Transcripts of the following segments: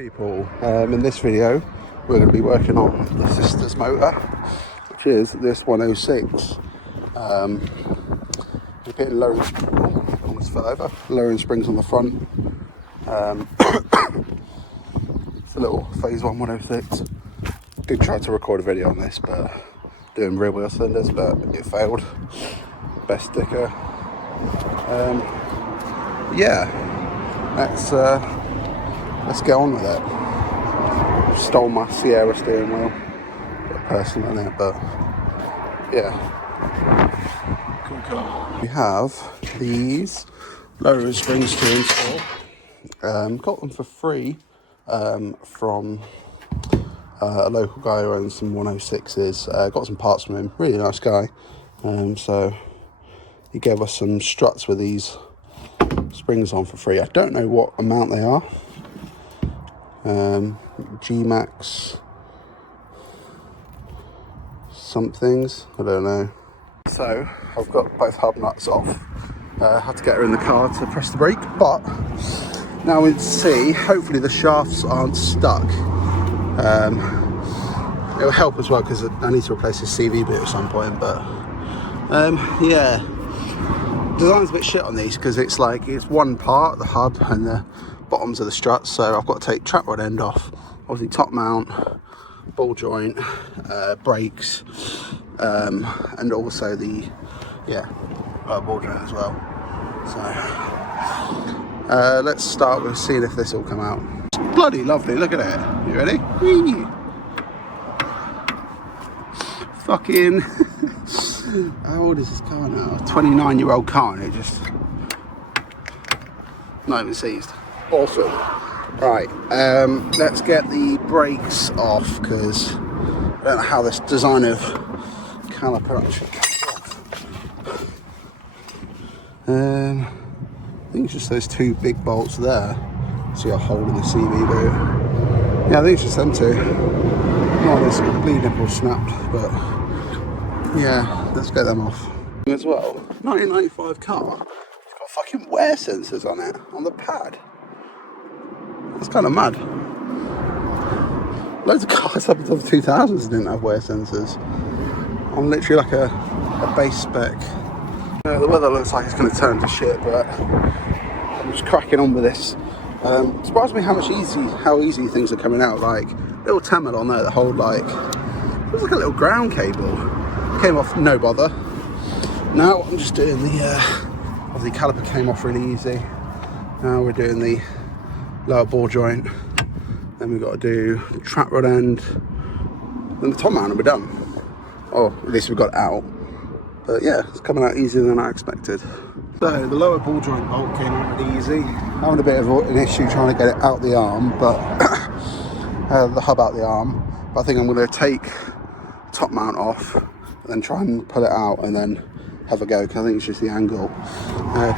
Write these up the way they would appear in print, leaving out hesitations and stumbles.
People, in this video we're going to be working on the sister's motor, which is this 106. A bit low, almost fell over, lowering springs on the front. It's a little phase 1 106. Did try to record a video on this, but doing rear wheel cylinders, but it failed. Best sticker. Yeah, let's get on with it. Stole my Sierra steering wheel, got personal in it, but yeah. Cool car. We have these lowering springs to install. Got them for free from a local guy who owns some 106s. Got some parts from him, really nice guy. So he gave us some struts with these springs on for free. I don't know what amount they are. G-Max somethings, I don't know. So I've got both hub nuts off. Had to get her in the car to press the brake, but now we can see hopefully the shafts aren't stuck. It'll help as well because I need to replace this CV bit at some point, but yeah, design's a bit shit on these because it's one part, the hub and the bottoms of the struts, so I've got to take trap rod end off, obviously top mount, ball joint, brakes, and also the ball joint as well. So let's start with seeing if this will come out. It's bloody lovely, look at it. You ready? Whee! Fucking how old is this car now? 29-year-old car, and it just not even seized. Awesome. Right, let's get the brakes off because I don't know how this design of caliper actually comes off. I think it's just those two big bolts there. See a hole in the CV boot. Yeah, I think it's just them two. Oh, this bleed nipple snapped, but yeah, let's get them off. As well, 1995 car. It's got fucking wear sensors on it, on the pad. It's kind of mad. Loads of cars up until the 2000s didn't have wear sensors. I'm literally like a base spec. The weather looks like it's going to turn to shit, but I'm just cracking on with this. Surprised me how easy things are coming out. Like little tamel on there that hold it was like a little ground cable. Came off no bother. Now I'm just doing the obviously caliper came off really easy. Now we're doing the lower ball joint, then we've got to do the trap rod end, then the top mount, and we're done. Or at least we've got it out. But yeah, it's coming out easier than I expected. So the lower ball joint bolt came out really easy. Having a bit of an issue trying to get it out the arm, but the hub out the arm. But I think I'm going to take top mount off and then try and pull it out and then have a go because I think it's just the angle.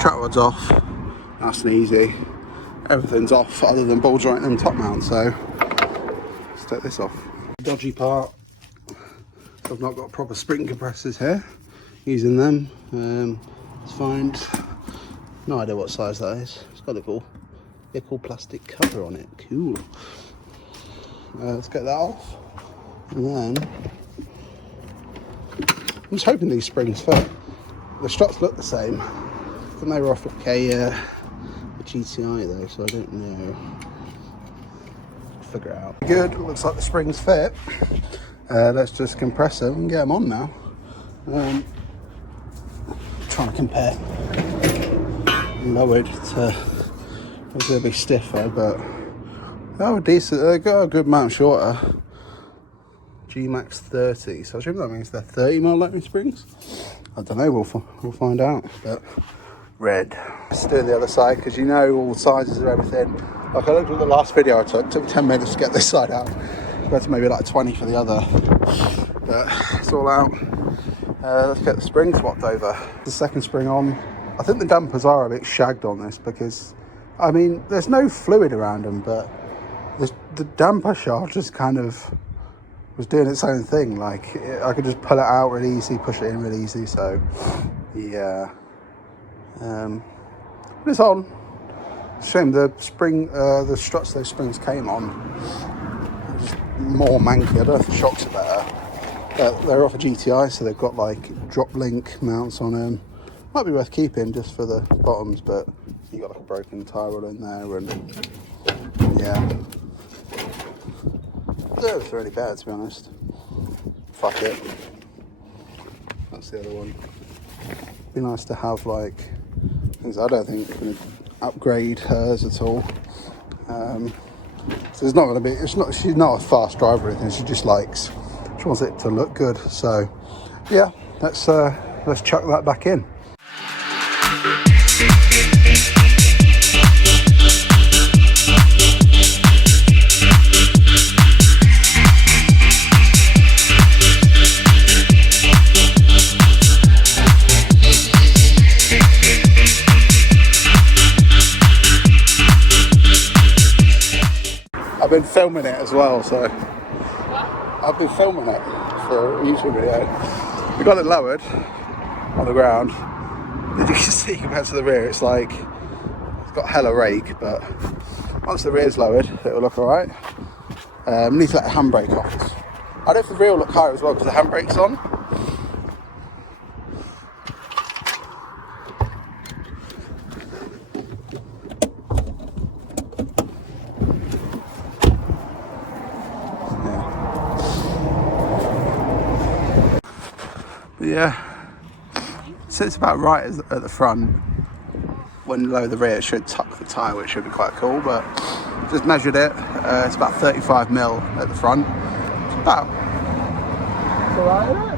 Trap rod's off, nice and easy. Everything's off other than ball joint and top mount, so let's take this off. Dodgy part, I've not got proper spring compressors here, using them. Let's find, no idea what size that is. It's got a little plastic cover on it, cool. Let's get that off, and then I'm just hoping these springs fit. The struts look the same, I think they were off like a GTI though, so I don't know. Figure it out. Good, looks like the springs fit. Let's just compress them and get them on now. Trying to compare lowered to, obviously they'll be stiffer, but they were decent. They got a good amount shorter. G-Max 30, so I assume that means they're 30mm lightning springs. I don't know, we'll find out. But red. Let's do the other side because you know all the sizes of everything. Like I looked at the last video I took. It took 10 minutes to get this side out. But maybe like 20 for the other. But it's all out. Let's get the spring swapped over. The second spring on. I think the dampers are a bit shagged on this because, I mean, there's no fluid around them, but the damper shaft just kind of was doing its own thing. Like I could just pull it out really easy, push it in really easy. So yeah. But it's on. Shame the spring, the struts those springs came on are just more manky. I don't know if the shocks are better. They're off a GTI, so they've got like drop link mounts on them. Might be worth keeping just for the bottoms, but you got like a broken tyre rod in there, and yeah, it's really bad to be honest. Fuck it. That's the other one. Be nice to have like things. I don't think I'm gonna upgrade hers at all. So it's not gonna be. It's not. She's not a fast driver or anything. She just likes. She wants it to look good. So yeah, let's chuck that back in. I've been filming it as well, so I've been filming it for a YouTube video. We got it lowered on the ground. As you can see, compared to the rear, it's like it's got hella rake, but once the rear's lowered, it'll look alright. Need to let the handbrake off. I don't know if the rear will look higher as well because the handbrake's on. Yeah, so it's about right at the front. When low the rear, it should tuck the tyre, which should be quite cool, but just measured it. It's about 35mm at the front. It's about. It's alright, isn't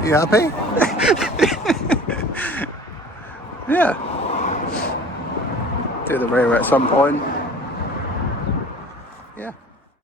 it? You happy? Yeah. Do the rear at some point. Yeah.